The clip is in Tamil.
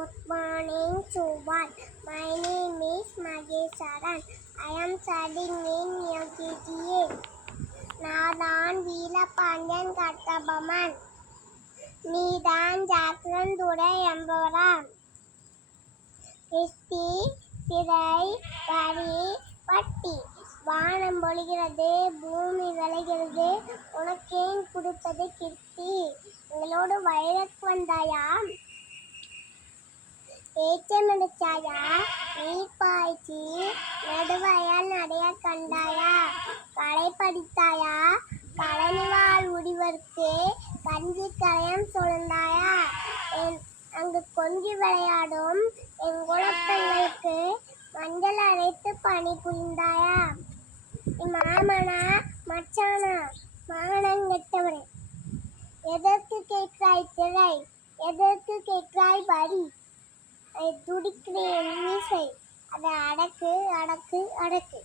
Good morning to all. My name is Magesaran. I am studying in UKGA. நான் வீரபாண்டியன் கட்டபொம்மன். நீதான் ஜாக்சன் துரை என்பவராம். கிஸ்தி பிறை வரி பட்டி வானம் பொழிகிறது, பூமி விளைகிறது, உனக்கேன் கொடுப்பது கிருத்தி. எங்களோடு வயலுக்கு வந்தாயா, ஏச்சமெடுத்தாயா, நீர் பாய்ச்சி நடுவயல் நடைய கண்டாயா, களை படித்தாயா, கழனிவாழ் உடிவருக்கு கஞ்சி கலையம் சுழந்தாயா, அங்கு கொஞ்சி விளையாடும் என் குலப்பெண்களுக்கு மஞ்சள் அரைத்து பணி புரிந்தாயா. மாமனா மச்சானா மானங்கெட்டவரே, எதற்கு கேட்கிறாய் திரை, எதற்கு கேட்கிறாய் வரி, துடிக்கிறேன் மீசை, அதை அடக்கு அடக்கு அடக்கு.